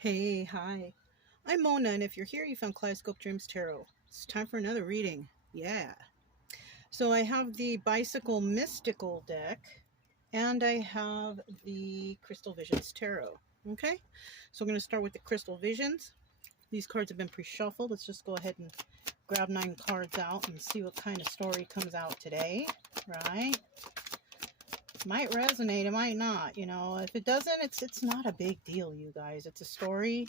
Hey, hi. I'm Mona, and if you're here, you found Kaleidoscope Dreams Tarot. It's time for another reading. Yeah. So I have the Bicycle Mystical deck, and I have the Crystal Visions Tarot. Okay? So we're going to start with the Crystal Visions. These cards have been pre-shuffled. Let's just go ahead and grab 9 cards out and see what kind of story comes out today. Right? Might resonate, it might not. If it doesn't, it's not a big deal, you guys. It's a story.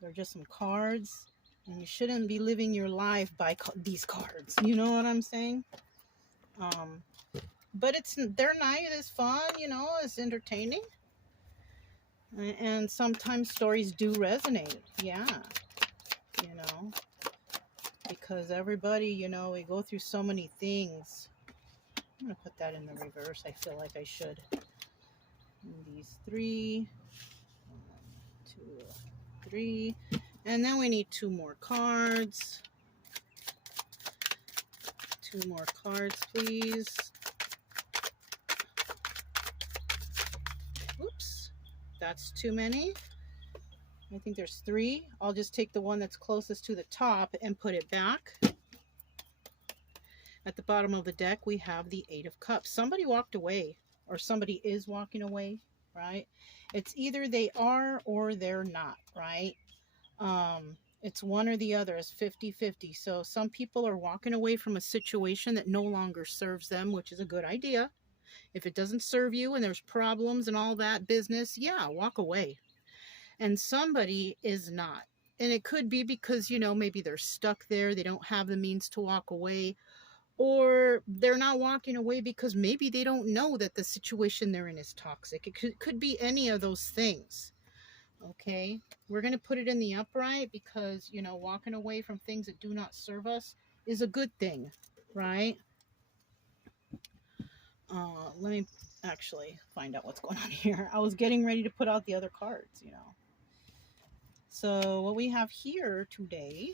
They're just some cards, and you shouldn't be living your life by these cards. You know what I'm saying? But they're nice, it's fun, it's entertaining, and sometimes stories do resonate. Yeah, you know, because everybody, we go through so many things. I'm gonna put that in the reverse. I feel like I should. And these 3, 1, 2, 3. And then we need 2 more cards. 2 more cards, please. Oops, that's too many. I think there's 3. I'll just take the one that's closest to the top and put it back. At the bottom of the deck, we have the 8 of Cups. Somebody walked away, or somebody is walking away, right? It's either they are or they're not, right? It's one or the other. It's 50-50. So some people are walking away from a situation that no longer serves them, which is a good idea. If it doesn't serve you and there's problems and all that business, yeah, walk away. And somebody is not. And it could be because, maybe they're stuck there. They don't have the means to walk away. Or they're not walking away because maybe they don't know that the situation they're in is toxic. It could be any of those things. Okay, we're going to put it in the upright because, walking away from things that do not serve us is a good thing, right? Let me actually find out what's going on here. I was getting ready to put out the other cards, So what we have here today,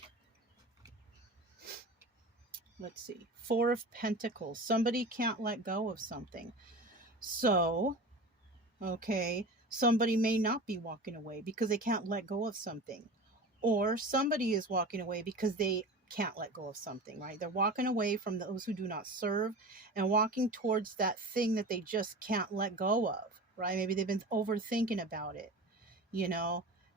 let's see, 4 of Pentacles. Somebody can't let go of something. So, okay, somebody may not be walking away because they can't let go of something. Or somebody is walking away because they can't let go of something, right? They're walking away from those who do not serve and walking towards that thing that they just can't let go of, right? Maybe they've been overthinking about it,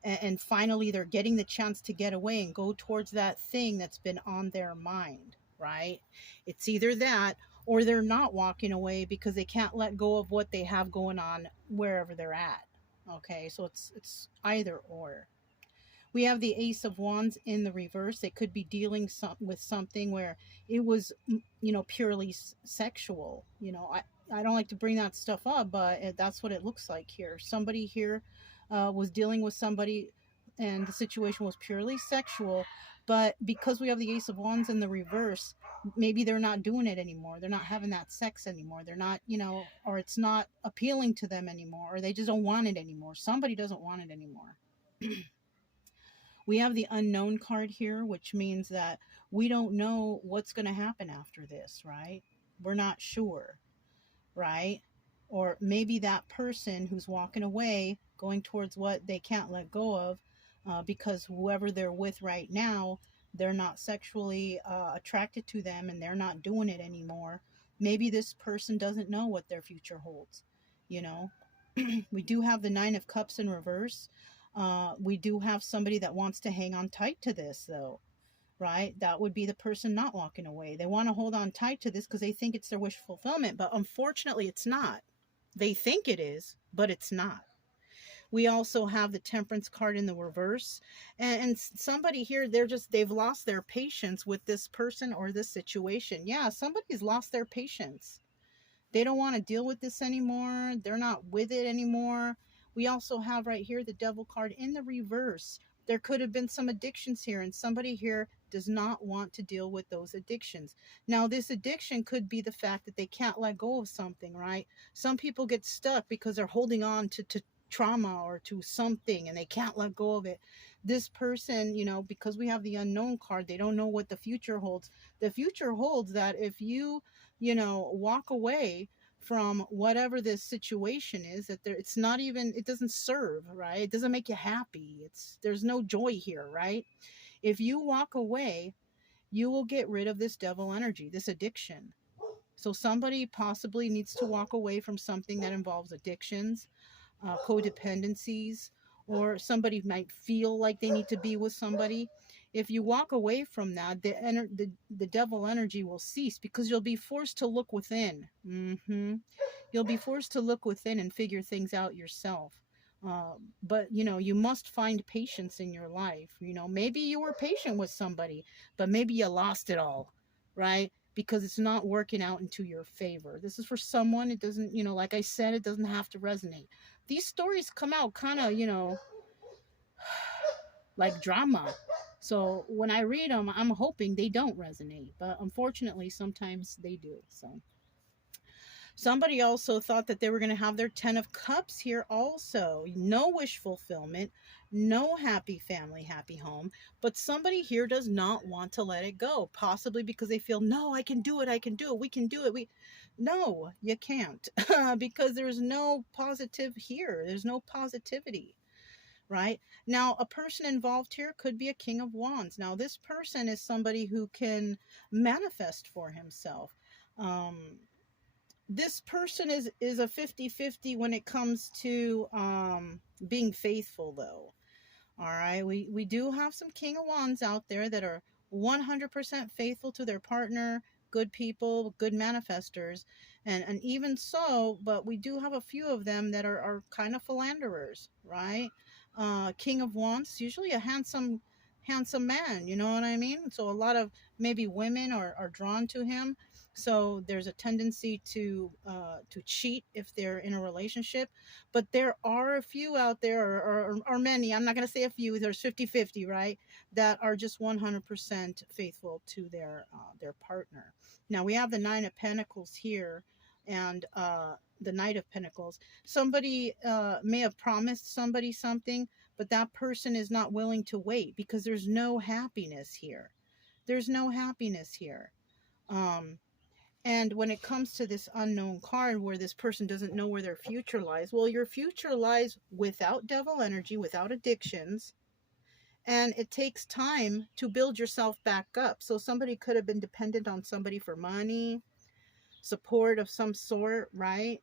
and finally they're getting the chance to get away and go towards that thing that's been on their mind, right? It's either that or they're not walking away because they can't let go of what they have going on wherever they're at. Okay, so it's either or. We have the Ace of Wands in the reverse. They could be dealing with something where it was, purely sexual. I don't like to bring that stuff up, but that's what it looks like here. Somebody here was dealing with somebody and the situation was purely sexual, but because we have the Ace of Wands in the reverse, maybe they're not doing it anymore. They're not having that sex anymore. They're not, or it's not appealing to them anymore, or they just don't want it anymore. Somebody doesn't want it anymore. We have the unknown card here, which means that we don't know what's going to happen after this, right? We're not sure, right? Or maybe that person who's walking away, going towards what they can't let go of, because whoever they're with right now, they're not sexually attracted to them and they're not doing it anymore. Maybe this person doesn't know what their future holds, We do have the 9 of Cups in reverse. We do have somebody that wants to hang on tight to this, though, right? That would be the person not walking away. They want to hold on tight to this because they think it's their wish fulfillment, but unfortunately it's not. They think it is, but it's not. We also have the Temperance card in the reverse, and somebody here, they've lost their patience with this person or this situation. Yeah, somebody's lost their patience. They don't want to deal with this anymore. They're not with it anymore. We also have right here the Devil card in the reverse. There could have been some addictions here, and somebody here does not want to deal with those addictions. Now, this addiction could be the fact that they can't let go of something, right? Some people get stuck because they're holding on to trauma or to something and they can't let go of it. This person, because we have the unknown card, they don't know what the future holds. The future holds that if you walk away from whatever this situation is, that there, it's not even, it doesn't serve, right? It doesn't make you happy. There's no joy here, right? If you walk away, you will get rid of this devil energy, this addiction. So somebody possibly needs to walk away from something that involves addictions, codependencies, or somebody might feel like they need to be with somebody. If you walk away from that, the devil energy will cease, because you'll be forced to look within. You'll be forced to look within and figure things out yourself. But you must find patience in your life. Maybe you were patient with somebody, but maybe you lost it all, right? Because it's not working out into your favor. This is for someone. It doesn't, like I said, it doesn't have to resonate. These stories come out kind of, like drama. So when I read them, I'm hoping they don't resonate. But unfortunately, sometimes they do. So somebody also thought that they were going to have their 10 of Cups here also. No wish fulfillment, no happy family, happy home. But somebody here does not want to let it go, possibly because they feel, no, I can do it, we can do it. No, you can't, because there's no positive here. There's no positivity. Right? Now, a person involved here could be a King of Wands. Now, this person is somebody who can manifest for himself. This person is a 50-50 when it comes to being faithful, though. All right, we do have some King of Wands out there that are 100% faithful to their partner, good people, good manifestors, and even so, but we do have a few of them that are kind of philanderers, right? King of Wands, usually a handsome man, you know what I mean? So a lot of maybe women are drawn to him. So there's a tendency to cheat if they're in a relationship. But there are a few out there, or many, I'm not going to say a few, there's 50-50, right, that are just 100% faithful to their partner. Now we have the Nine of Pentacles here, and the Knight of Pentacles. Somebody may have promised somebody something, but that person is not willing to wait, because there's no happiness here. There's no happiness here. And when it comes to this unknown card, where this person doesn't know where their future lies, well, your future lies without devil energy, without addictions, and it takes time to build yourself back up. So somebody could have been dependent on somebody for money, support of some sort, right?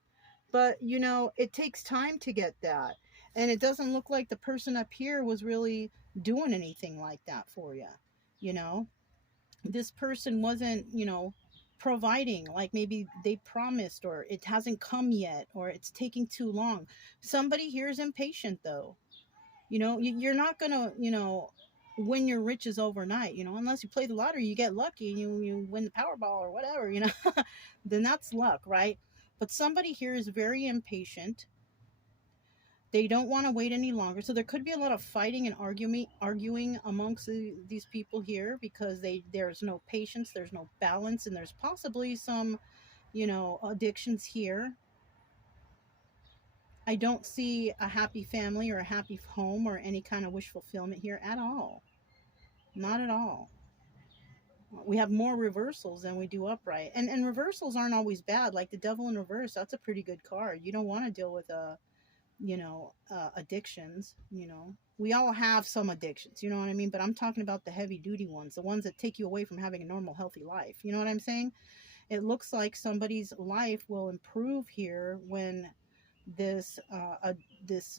But it takes time to get that, and it doesn't look like the person up here was really doing anything like that for you. This person wasn't providing like maybe they promised, or it hasn't come yet, or it's taking too long. Somebody here is impatient, though. You're not gonna win your riches overnight, unless you play the lottery, you get lucky, and you win the Powerball or whatever, then that's luck, right? But somebody here is very impatient. They don't want to wait any longer. So there could be a lot of fighting and arguing amongst these people here, because there's no patience, there's no balance, and there's possibly some, addictions here. I don't see a happy family or a happy home or any kind of wish fulfillment here at all. Not at all. We have more reversals than we do upright. And reversals aren't always bad. Like the Devil in Reverse, that's a pretty good card. You don't want to deal with addictions. We all have some addictions, you know what I mean? But I'm talking about the heavy duty ones, the ones that take you away from having a normal, healthy life. You know what I'm saying? It looks like somebody's life will improve here when this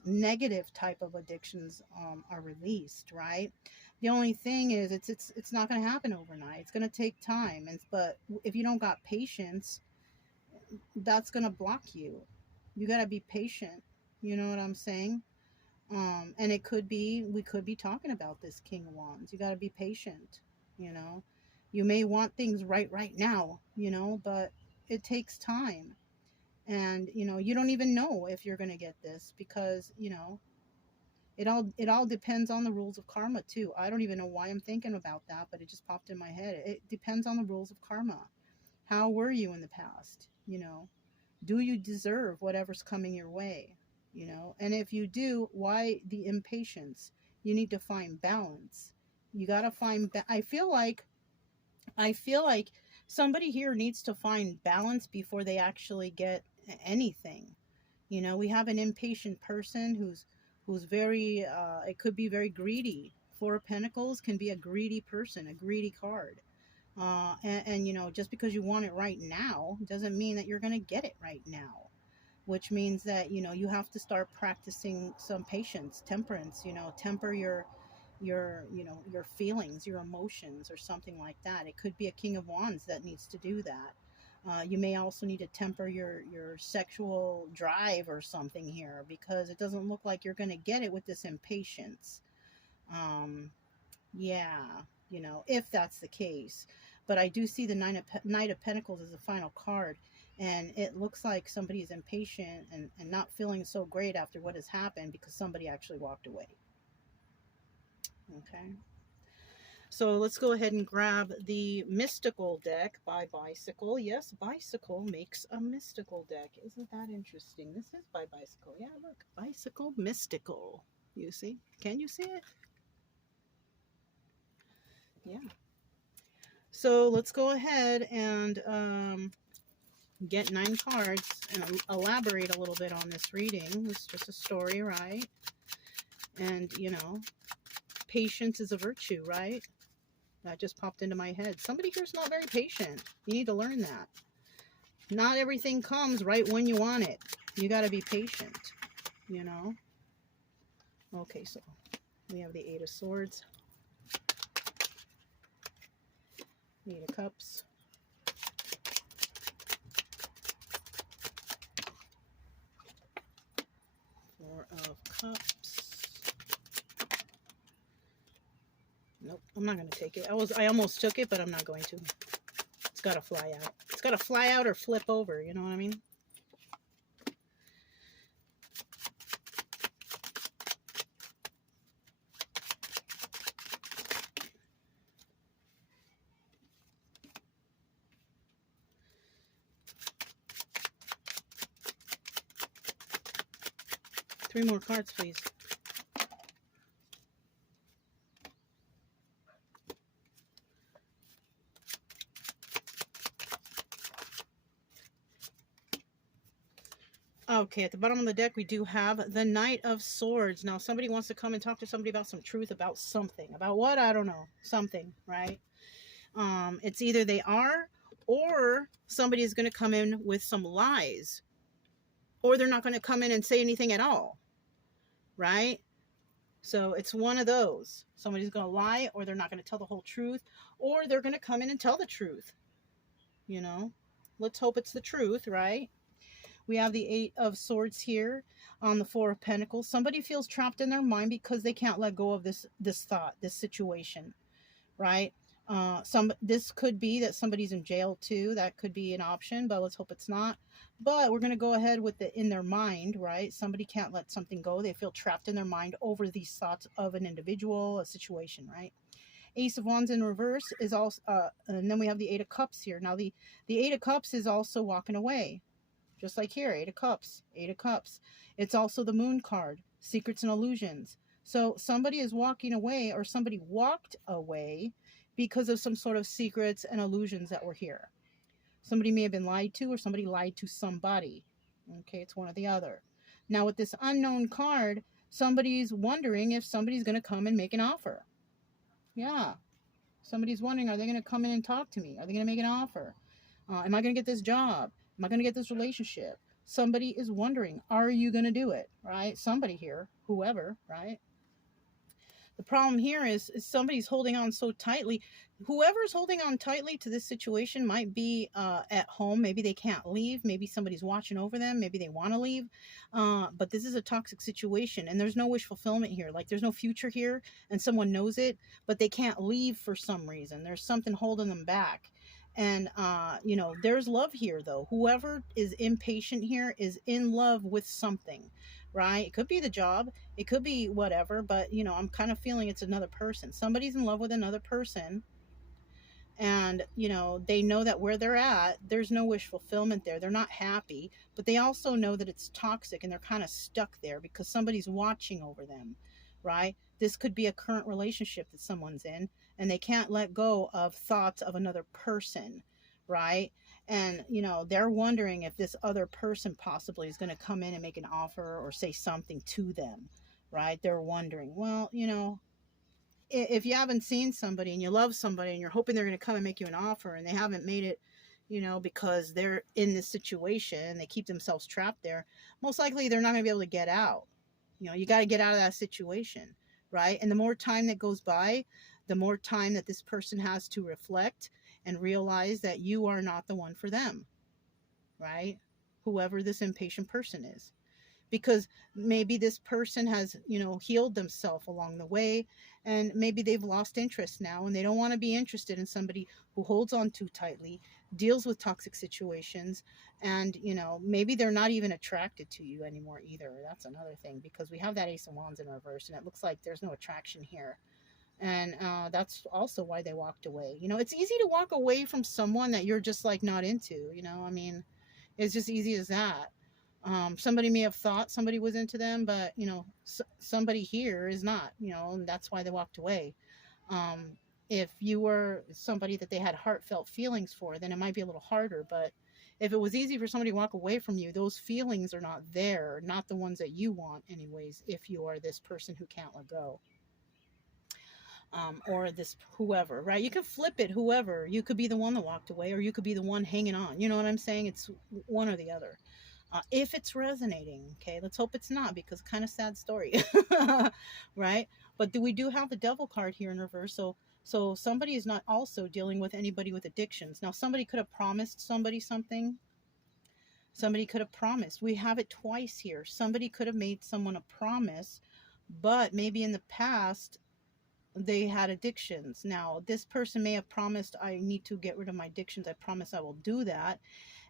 negative type of addictions are released, right? The only thing is it's not going to happen overnight. It's going to take time, but if you don't got patience, that's going to block you. You got to be patient. You know what I'm saying? And we could be talking about this King of Wands. You got to be patient. You may want things right now, but it takes time. And you don't even know if you're going to get this, because it all depends on the rules of karma too. I don't even know why I'm thinking about that, but it just popped in my head. It depends on the rules of karma. How were you in the past? Do you deserve whatever's coming your way? And if you do, why the impatience? You need to find balance. You got to find I feel like somebody here needs to find balance before they actually get anything. You know, we have an impatient person who's very it could be very greedy. Four of Pentacles can be a greedy person, a greedy card. And you know, just because you want it right now doesn't mean that you're going to get it right now, which means that, you know, you have to start practicing some patience, temperance, you know, temper your you know, your feelings, your emotions, or something like that. It could be a King of Wands that needs to do that. You may also need to temper your sexual drive or something here, because it doesn't look like you're going to get it with this impatience. um yeah, you know, if that's the case. But I do see the Knight of Pentacles as the final card, and it looks like somebody is impatient and not feeling so great after what has happened because somebody actually walked away. Okay. So let's go ahead and grab the mystical deck by Bicycle. Yes, Bicycle makes a mystical deck. Isn't that interesting? This is by Bicycle. Yeah, look, Bicycle Mystical. You see? Can you see it? Yeah. So let's go ahead and get 9 cards and elaborate a little bit on this reading. It's just a story, right? And, you know, patience is a virtue, right? That just popped into my head. Somebody here's not very patient. You need to learn that. Not everything comes right when you want it. You got to be patient, you know? Okay, so we have the 8 of Swords, 8 of Cups, 4 of Cups. Nope, I'm not going to take it. I almost took it, but I'm not going to. It's got to fly out. It's got to fly out or flip over, you know what I mean? Three more cards, please. Okay, at the bottom of the deck, we do have the Knight of Swords. Now, somebody wants to come and talk to somebody about some truth, about something. About what? I don't know. Something, right? It's either they are, or somebody is going to come in with some lies. Or they're not going to come in and say anything at all, right? So it's one of those. Somebody's going to lie, or they're not going to tell the whole truth, or they're going to come in and tell the truth. You know? Let's hope it's the truth, right? We have the 8 of Swords here on the 4 of Pentacles. Somebody feels trapped in their mind because they can't let go of this thought, this situation, right? This could be that somebody's in jail too. That could be an option, but let's hope it's not. But we're going to go ahead with the in their mind, right? Somebody can't let something go. They feel trapped in their mind over these thoughts of an individual, a situation, right? Ace of Wands in reverse is also, and then we have the 8 of Cups here. Now the 8 of Cups is also walking away. Just like here, 8 of Cups, 8 of Cups. It's also the Moon card, Secrets and Illusions. So somebody is walking away, or somebody walked away because of some sort of secrets and illusions that were here. Somebody may have been lied to, or somebody lied to somebody. Okay, it's one or the other. Now with this Unknown card, somebody's wondering if somebody's going to come and make an offer. Yeah. Somebody's wondering, are they going to come in and talk to me? Are they going to make an offer? Am I going to get this job? Am I going to get this relationship? Somebody is wondering, are you going to do it? Right? Somebody here, whoever, right? The problem here is somebody's holding on so tightly. Whoever's holding on tightly to this situation might be at home. Maybe they can't leave. Maybe somebody's watching over them. Maybe they want to leave. But this is a toxic situation, and there's no wish fulfillment here. Like, there's no future here, and someone knows it, but they can't leave for some reason. There's something holding them back. And, you know, there's love here, though. Whoever is impatient here is in love with something, right? It could be the job. It could be whatever. But, you know, I'm kind of feeling it's another person. Somebody's in love with another person. And, you know, they know that where they're at, there's no wish fulfillment there. They're not happy. But they also know that it's toxic, and they're kind of stuck there because somebody's watching over them, right? This could be a current relationship that someone's in, and they can't let go of thoughts of another person, right? And they're wondering if this other person possibly is going to come in and make an offer or say something to them, right? They're wondering, well, if you haven't seen somebody and you love somebody and you're hoping they're going to come and make you an offer, and they haven't made it, because they're in this situation and they keep themselves trapped there, most likely they're not going to be able to get out. You got to get out of that situation, right? And the more time that goes by, the more time that this person has to reflect and realize that you are not the one for them, right? Whoever this impatient person is. Because maybe this person has, healed themselves along the way, and maybe they've lost interest now and they don't want to be interested in somebody who holds on too tightly, deals with toxic situations, and maybe they're not even attracted to you anymore either. That's another thing, because we have that Ace of Wands in reverse and it looks like there's no attraction here. And that's also why they walked away. It's easy to walk away from someone that you're just like not into. I mean, it's just easy as that. Somebody may have thought somebody was into them, but somebody here is not, and that's why they walked away. If you were somebody that they had heartfelt feelings for, then it might be a little harder. But if it was easy for somebody to walk away from you, those feelings are not there, not the ones that you want anyways, if you are this person who can't let go. Or this whoever, right? You can flip it, whoever. You could be the one that walked away, or you could be the one hanging on. You know what I'm saying? It's one or the other. If it's resonating, okay, let's hope it's not, because kind of sad story. Right? But we do have the Devil card here in reverse, so somebody is not also dealing with anybody with addictions. Now, somebody could have promised somebody something. Somebody could have promised. We have it twice here. Somebody could have made someone a promise, but maybe in the past they had addictions. Now, this person may have promised, I need to get rid of my addictions. I promise I will do that.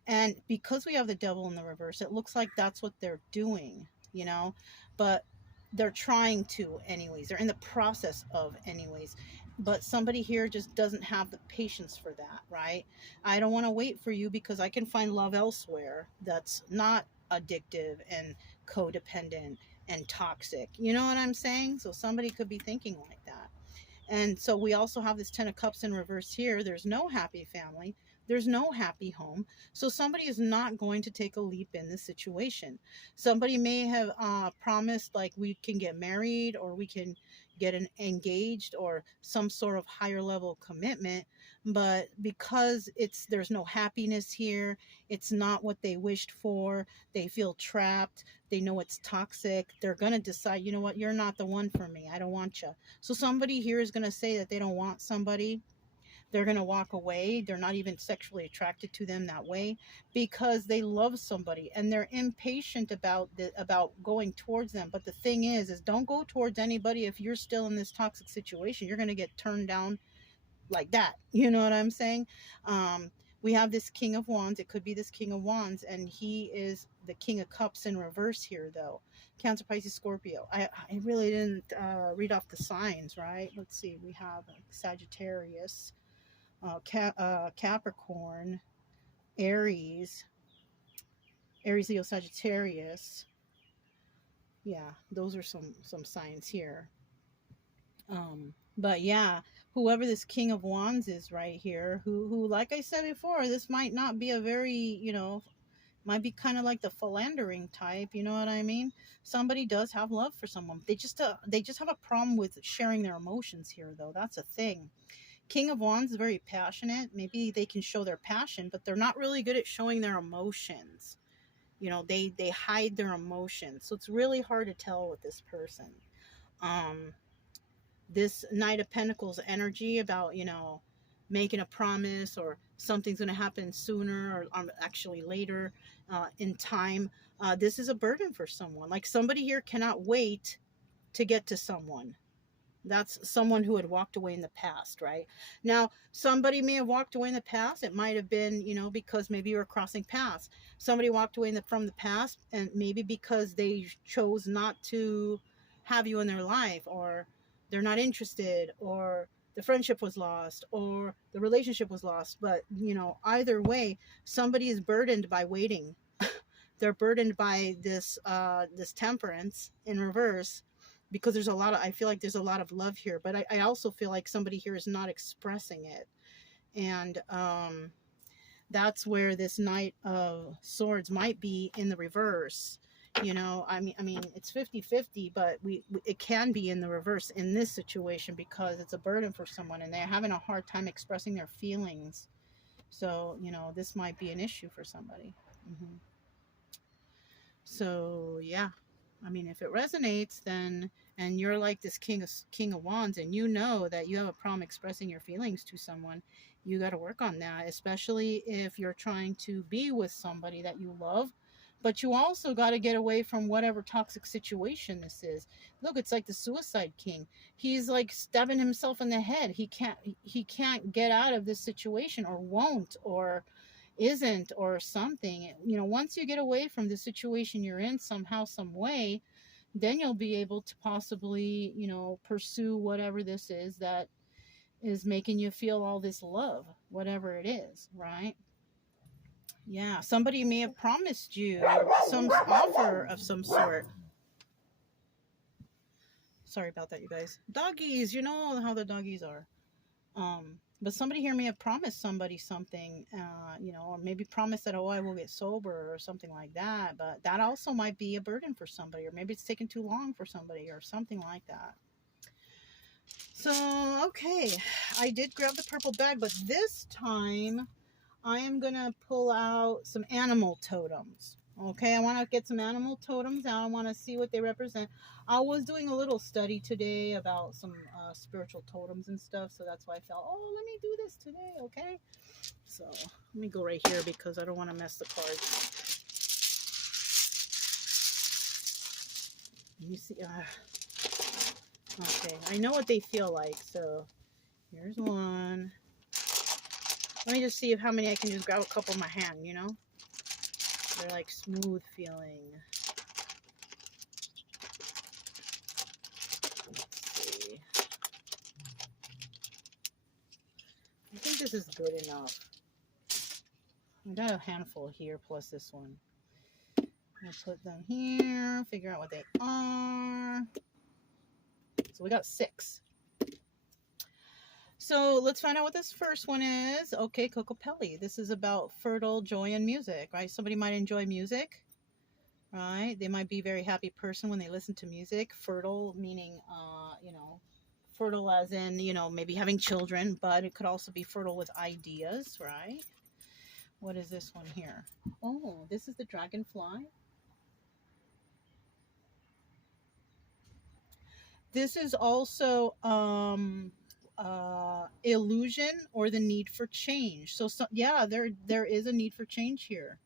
And because we have the Devil in the reverse, it looks like that's what they're doing, but they're trying to anyways. They're in the process of anyways. But somebody here just doesn't have the patience for that, right? I don't want to wait for you because I can find love elsewhere that's not addictive and codependent and toxic. You know what I'm saying? So somebody could be thinking like that. And so we also have this 10 of Cups in reverse here. There's no happy family. There's no happy home. So somebody is not going to take a leap in this situation. Somebody may have promised, like, we can get married, or we can get engaged, or some sort of higher level commitment. But because there's no happiness here, it's not what they wished for. They feel trapped. They know it's toxic. They're going to decide, you know what, you're not the one for me. I don't want you. So somebody here is going to say that they don't want somebody. They're going to walk away. They're not even sexually attracted to them that way, because they love somebody and they're impatient about going towards them. But the thing is don't go towards anybody if you're still in this toxic situation. You're going to get turned down like that. You know what I'm saying? We have this King of Wands. It could be this King of Wands, and he is the King of Cups in reverse here, though. Cancer, Pisces, Scorpio. I really didn't read off the signs, right? Let's see. We have Sagittarius, Capricorn, Aries, Leo, Sagittarius. Yeah, those are some signs here. But yeah, whoever this King of Wands is right here, who like I said before, this might not be a very, might be kind of like the philandering type, you know what I mean? Somebody does have love for someone. They just have a problem with sharing their emotions here, though. That's a thing. King of Wands is very passionate. Maybe they can show their passion, but they're not really good at showing their emotions. They hide their emotions. So it's really hard to tell with this person. This Knight of Pentacles energy about, making a promise, or something's going to happen sooner, or actually later in time. This is a burden for someone. Like, somebody here cannot wait to get to someone. That's someone who had walked away in the past, right? Now, somebody may have walked away in the past. It might have been, because maybe you were crossing paths. Somebody walked away from the past, and maybe because they chose not to have you in their life, or they're not interested, or the friendship was lost, or the relationship was lost. But, either way, somebody is burdened by waiting. They're burdened by this Temperance in reverse, because I feel like there's a lot of love here, but I also feel like somebody here is not expressing it. And that's where this Knight of Swords might be in the reverse. You know, I mean, it's 50-50, but it can be in the reverse in this situation because it's a burden for someone and they're having a hard time expressing their feelings. So, you know, this might be an issue for somebody. Hmm. So, yeah. I mean, if it resonates, then, and you're like this King of Wands, and you know that you have a problem expressing your feelings to someone, you got to work on that, especially if you're trying to be with somebody that you love. But you also got to get away from whatever toxic situation this is. Look, it's like the Suicide King. He's like stabbing himself in the head. He can't get out of this situation, or won't, or isn't, or something. You know, once you get away from the situation you're in somehow, some way, then you'll be able to possibly, you know, pursue whatever this is that is making you feel all this love, whatever it is, right? Yeah, somebody may have promised you some offer of some sort. Sorry about that, you guys. Doggies, you know how the doggies are. But somebody here may have promised somebody something, you know, or maybe promised that, oh, I will get sober or something like that. But that also might be a burden for somebody, or maybe it's taking too long for somebody or something like that. So, okay, I did grab the purple bag, but this time I am going to pull out some animal totems. Okay, I want to get some animal totems out. I want to see what they represent. I was doing a little study today about some spiritual totems and stuff, so that's why I felt, oh, let me do this today, okay? So let me go right here because I don't want to mess the cards. You see, okay, I know what they feel like, so here's one. Let me just see how many I can just grab a couple in my hand, you know? They're like smooth feeling. Let's see. I think this is good enough. I got a handful here plus this one. I'll put them here, figure out what they are. So we got 6. So let's find out what this first one is. Okay, Cocopelli. This is about fertile joy and music, right? Somebody might enjoy music, right? They might be a very happy person when they listen to music. Fertile meaning, you know, fertile as in, you know, maybe having children, but it could also be fertile with ideas, right? What is this one here? Oh, this is the dragonfly. This is also illusion or the need for change. So yeah, there is a need for change here.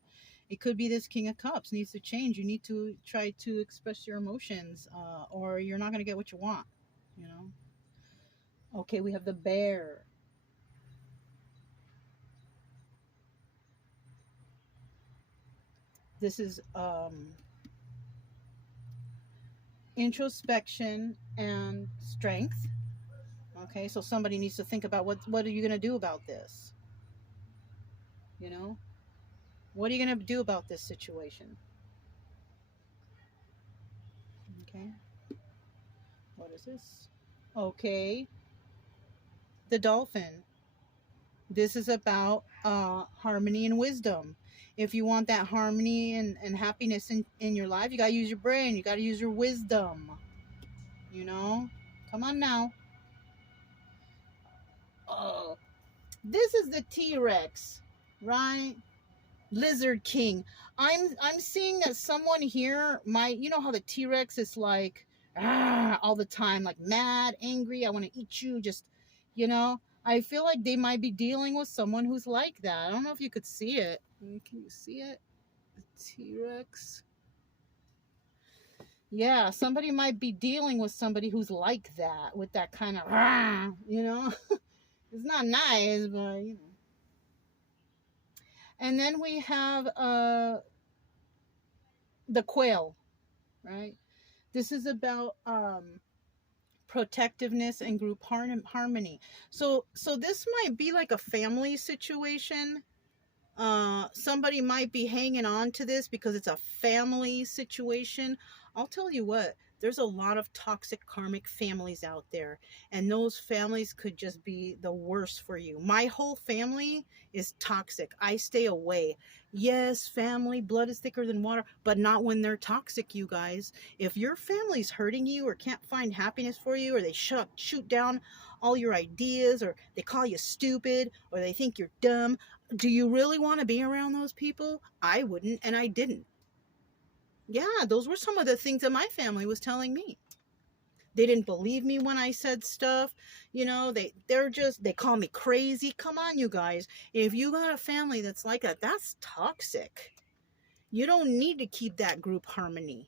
It could be this King of Cups needs to change. You need to try to express your emotions, or you're not going to get what you want, you know. Okay, we have the bear. This is introspection and strength. Okay, so somebody needs to think about what are you going to do about this, you know. What are you going to do about this situation? Okay, what is this? Okay, the dolphin. This is about harmony and wisdom. If you want that harmony and happiness in your life, you got to use your brain. You got to use your wisdom, you know. Come on now. Oh, this is the T-Rex, right? Lizard King. I'm seeing that someone here might, you know how the T-Rex is like all the time, like mad, angry, I want to eat you, just, you know. I feel like they might be dealing with someone who's like that. I don't know if you could see it. Can you see it? The T-Rex. Yeah, somebody might be dealing with somebody who's like that, with that kind of, you know. It's not nice, but you know. And then we have the quail, right? This is about protectiveness and group harmony. So this might be like a family situation. Somebody might be hanging on to this because it's a family situation. I'll tell you what, There's a lot of toxic karmic families out there, and those families could just be the worst for you. My whole family is toxic. I stay away. Yes, family, blood is thicker than water, but not when they're toxic, you guys. If your family's hurting you or can't find happiness for you, or they shoot down all your ideas, or they call you stupid, or they think you're dumb, do you really want to be around those people? I wouldn't, and I didn't. Yeah, those were some of the things that my family was telling me. They didn't believe me when I said stuff. They call me crazy. Come on, you guys. If you got a family that's like that, that's toxic. You don't need to keep that group harmony.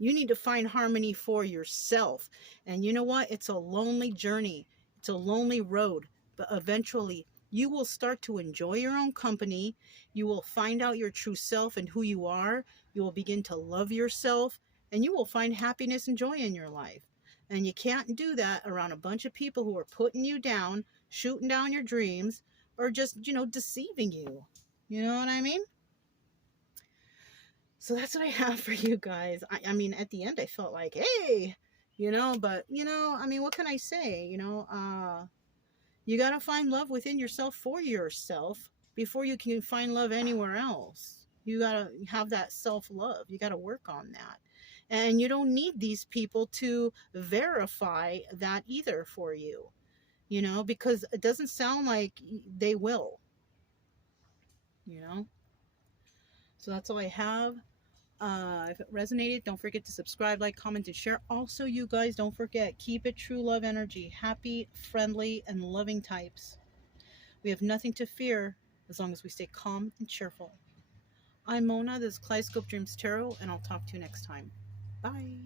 You need to find harmony for yourself. And you know what? It's a lonely journey. It's a lonely road, but eventually you will start to enjoy your own company. You will find out your true self and who you are. You will begin to love yourself, and you will find happiness and joy in your life. And you can't do that around a bunch of people who are putting you down, shooting down your dreams, or just, deceiving you. You know what I mean? So that's what I have for you guys. I mean, at the end, I felt like, hey, but, I mean, what can I say? You got to find love within yourself for yourself before you can find love anywhere else. You got to have that self-love. You got to work on that. And you don't need these people to verify that either for you, because it doesn't sound like they will, So that's all I have. If it resonated, don't forget to subscribe, like, comment, and share. Also, you guys, don't forget, keep it true love energy. Happy, friendly, and loving types. We have nothing to fear as long as we stay calm and cheerful. I'm Mona. This is Kaleidoscope Dreams Tarot, and I'll talk to you next time. Bye.